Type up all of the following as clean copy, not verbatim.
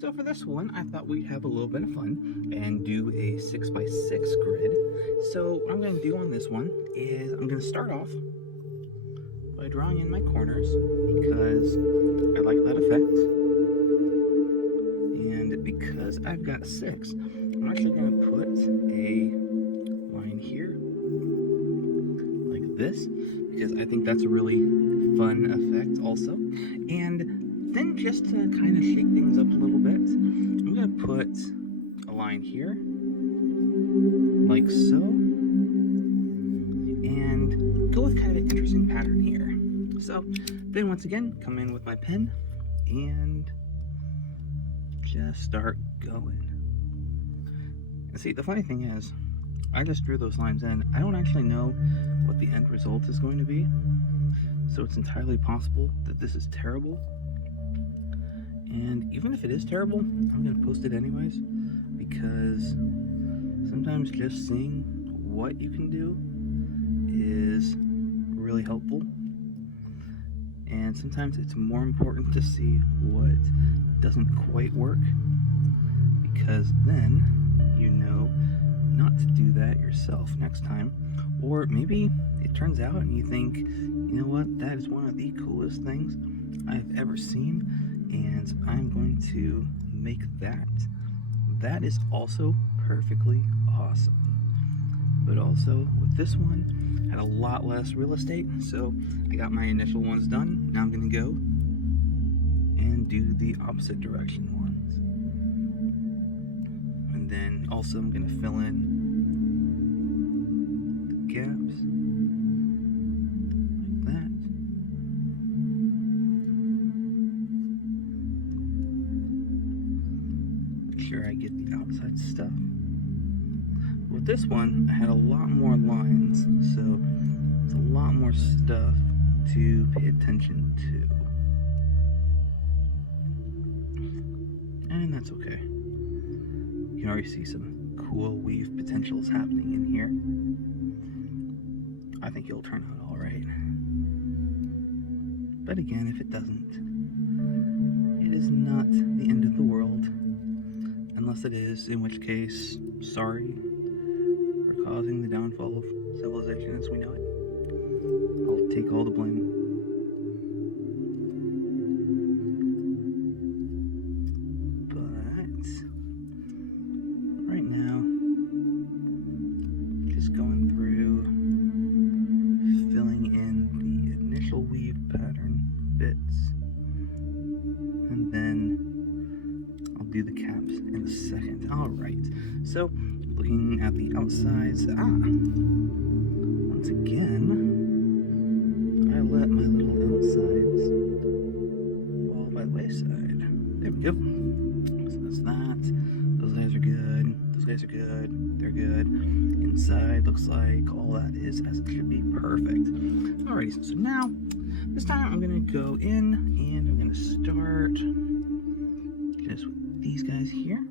So for this one, I thought we'd have a little bit of fun and do a 6x6 grid. So what I'm going to do on this one is I'm going to start off by drawing in my corners because I like that effect. And because I've got 6, I'm actually going to put a line here like this because I think that's a really fun effect also. And then just to kind of shake things up a little bit, I'm going to put a line here, like so, and go with kind of an interesting pattern here. So then once again, come in with my pen and just start going. And see, the funny thing is, I just drew those lines in. I don't actually know what the end result is going to be, so it's entirely possible that this is terrible. And even if it is terrible, I'm going to post it anyways, because sometimes just seeing what you can do is really helpful. And sometimes it's more important to see what doesn't quite work, because then you know not to do that yourself next time. Or maybe it turns out and you think, you know what, that is one of the coolest things I've ever seen, and I'm going to make that. That is also perfectly awesome. But also with this one, I had a lot less real estate, so I got my initial ones done. Now I'm going to go and do the opposite direction ones. And then also I'm going to fill in the gaps like that. Make sure I get the outside stuff. With this one, I had a lot more lines, so it's a lot more stuff to pay attention to. And that's okay. You can already see some cool weave potentials happening in here. I think it'll turn out all right. But again, if it doesn't, it is not the end of the world. Unless it is, in which case, sorry for causing the downfall of civilization as we know it. I'll take all the blame. But right now, just going through, filling in the initial weave pattern bits, and then I'll do the caps in a second. Alright, so looking at the outsides, once again, I let my little outsides fall by the wayside. There we go. So that's that. Those guys are good. Those guys are good. They're good. Inside looks like all that is as it should be. Perfect. Alrighty, so now, this time I'm going to go in and I'm going to start just with these guys here.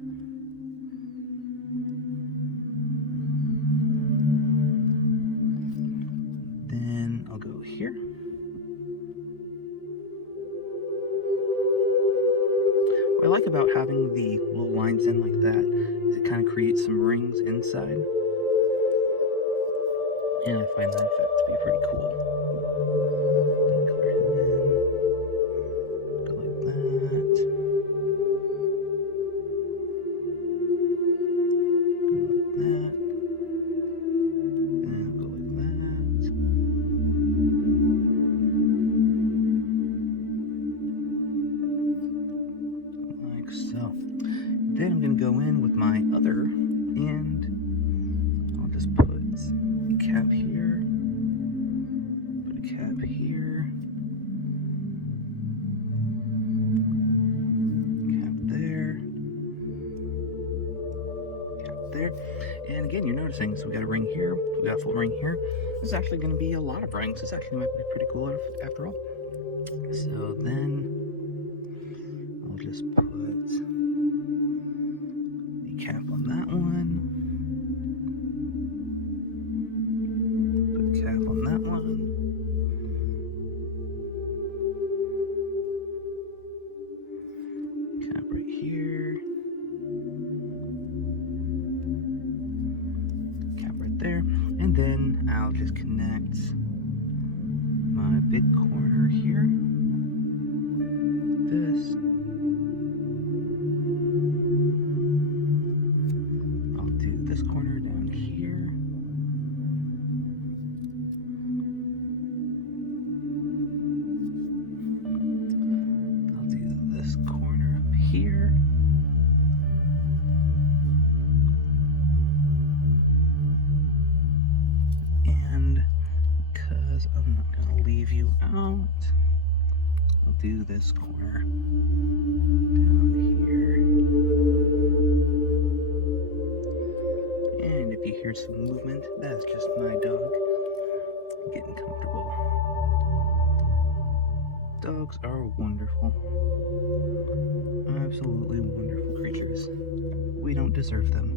Then I'll go here. What I like about having the little lines in like that is it kind of creates some rings inside. And I find that effect to be pretty cool. Color him in. Go like that. Go like that. And go like that. Like so. Then I'm going to go in with my other, and I'll just put a cap here, put a cap here, cap there, cap there. And again, you're noticing, so we got a ring here, we got a full ring here. This is actually going to be a lot of rings. This actually might be pretty cool after all. So then I'll just put the cap on that one, put the cap on that one, cap right here. Cap right there. And then I'll just connect my big corner here. This. I'll do this corner down here. I'll do this corner up here. And because I'm not gonna leave you out, I'll do this corner down here. And if you hear some movement, that's just my dog getting comfortable. Dogs are wonderful. Absolutely wonderful creatures. We don't deserve them.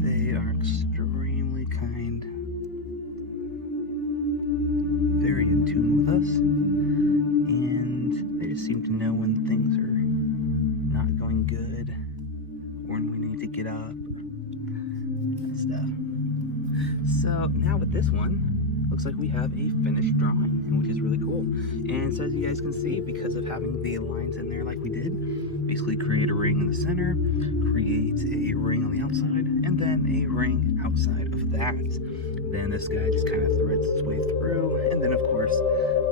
They are extremely kind, very in tune with us, and they just seem to know when things are not going good or when we need to get up, that stuff. So now with this one, looks like we have a finished drawing, which is really cool. And so as you guys can see, because of having the lines in there like we did, basically create a ring in the center, create a ring on the outside, and then a ring outside of that. Then this guy just kind of threads its way through, and then of course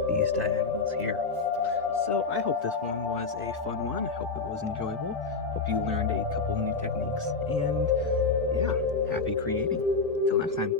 these diagonals here. So I hope this one was a fun one. I hope it was enjoyable. Hope you learned a couple new techniques, and yeah, happy creating. Till next time.